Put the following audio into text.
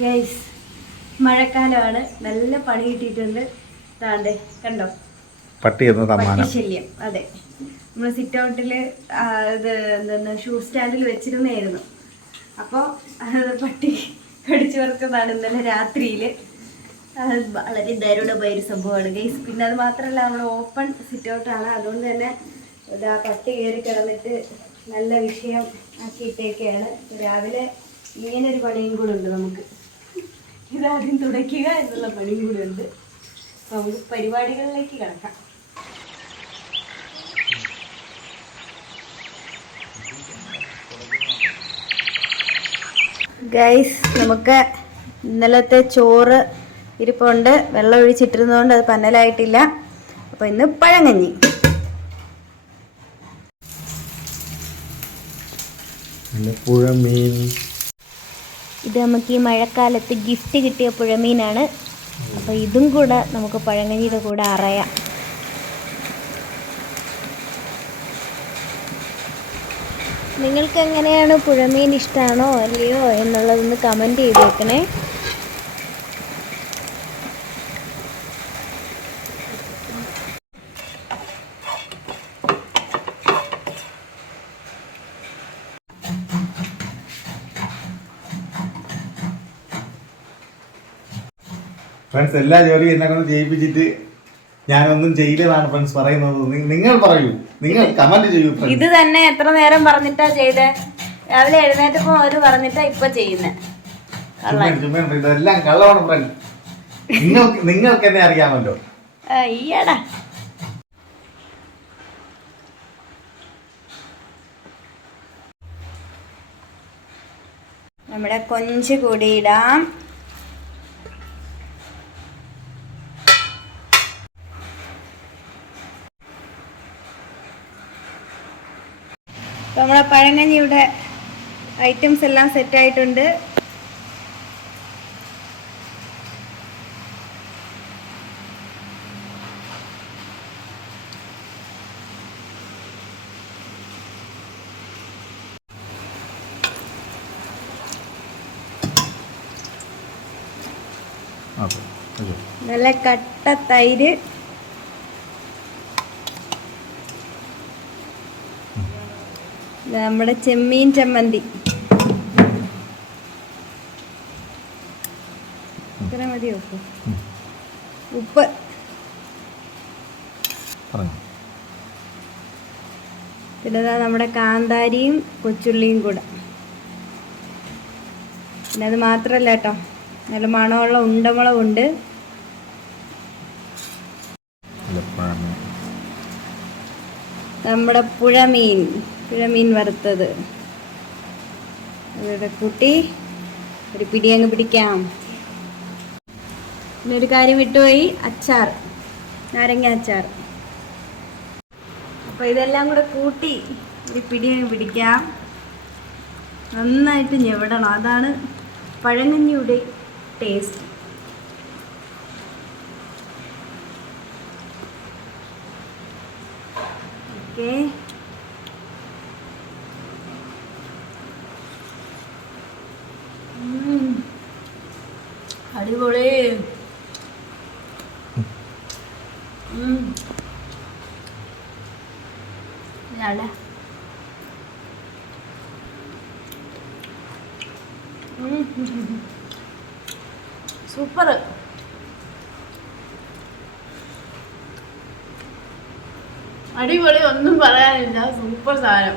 Guys, മഴക്കാലമാണ്. നല്ല പണി കിട്ടിയിട്ടുണ്ട്. താണ്ടേ കണ്ടോ, പട്ടിശല്യം. അതെ, നമ്മൾ സിറ്റ് ഔട്ടിൽ ഇത് എന്താണ് ഷൂ സ്റ്റാൻഡിൽ വെച്ചിരുന്നായിരുന്നു. അപ്പോൾ അത് പട്ടി കടിച്ചു വറുക്കുന്നതാണ് ഇന്നലെ രാത്രിയിൽ. വളരെ ദാരുണമായ ഒരു സംഭവമാണ് ഗൈസ്. പിന്നെ അത് മാത്രമല്ല, നമ്മൾ ഓപ്പൺ സിറ്റ് ഔട്ടാണ്. അതുകൊണ്ട് തന്നെ ഇതാ പട്ടി കയറി കിടന്നിട്ട് നല്ല വിഷയം ആക്കിയിട്ടേക്കാണ്. രാവിലെ ഇങ്ങനൊരു പണിയും കൂടെ ഉണ്ട് നമുക്ക്. ഇതാദ്യം തുടയ്ക്കുക എന്നുള്ള പണിയും കൂടെ ഉണ്ട്. അപ്പോൾ നമുക്ക് പരിപാടികളിലേക്ക് കിടക്കാം. ഗൈസ്, നമുക്ക് ഇന്നലത്തെ ചോറ് ഇരിപ്പുണ്ട്. വെള്ളം ഒഴിച്ചിട്ടിരുന്നതുകൊണ്ട് അത് പന്നലായിട്ടില്ല. അപ്പോൾ ഇന്ന് പഴങ്കഞ്ഞി. പുഴമീൻ. ഇത് നമുക്ക് ഈ മഴക്കാലത്ത് ഗിഫ്റ്റ് കിട്ടിയ പുഴമീനാണ്. അപ്പോൾ ഇതും കൂടെ നമുക്ക് പഴങ്കഞ്ഞിയുടെ കൂടെ അറയാം. നിങ്ങൾക്ക് എങ്ങനെയാണ്, പുഴമീൻ ഇഷ്ടമാണോ അല്ലയോ എന്നുള്ളതൊന്ന് കമൻറ്റ് ചെയ്തേക്കണേ. ഫ്രണ്ട്സ്, എല്ലാ ജോലിയും എന്നെ കൊണ്ട് ചെയ്യിപ്പിച്ചിട്ട് ഞാനൊന്നും ചെയ്യില്ലെന്നാണ് ഫ്രണ്ട്സ് പറയുന്നത്. നിങ്ങൾ പറയൂ, നിങ്ങൾ കമന്റ് ചെയ്യൂ. ഇത് തന്നെ എത്ര നേരം പറഞ്ഞിട്ടാ ചെയ്തേ? രാവിലെ എഴുന്നേറ്റപ്പോ അവര് പറഞ്ഞിട്ടാ ഇപ്പൊ ചെയ്യുന്നേ. ഇതെല്ലാം കള്ളമാണ് ഫ്രണ്ട്. നിങ്ങൾക്ക് എന്നെ അറിയാമല്ലോ. ഈയടാ, നമ്മുടെ കൊഞ്ച് കൂടി ഇടാം. നമ്മുടെ പഴങ്കഞ്ഞിയുടെ ഐറ്റംസ് എല്ലാം സെറ്റായിട്ടുണ്ട്. നല്ല കട്ട തൈര്, നമ്മുടെ ചെമ്മീൻ ചമ്മന്തി. ഇത്ര മതി ഉപ്പ്. പിന്നെ നമ്മുടെ കാന്താരിയും കൊച്ചുള്ളിയും കൂടെ. പിന്നെ അത് മാത്രമല്ല കേട്ടോ, നല്ല മണമുള്ള ഉണ്ടമുളകുണ്ട്. നമ്മുടെ പുഴമീൻ വറുത്തത് ഇവിടെ കൂട്ടി ഒരു പിടി അങ്ങ് പിടിക്കാം. പിന്നെ ഒരു കാര്യം വിട്ടുപോയി, അച്ചാർ, നാരങ്ങ അച്ചാർ. അപ്പോൾ ഇതെല്ലാം കൂടെ കൂട്ടി ഒരു പിടി അങ്ങ് പിടിക്കാം. നന്നായിട്ട് ഞെവിടണം, അതാണ് പഴങ്കഞ്ഞിയുടെ ടേസ്റ്റ്. ഓക്കെ, അടിപൊളി. സൂപ്പർ. അടിപൊളി, ഒന്നും പറയാനില്ല. സൂപ്പർ സാധനം.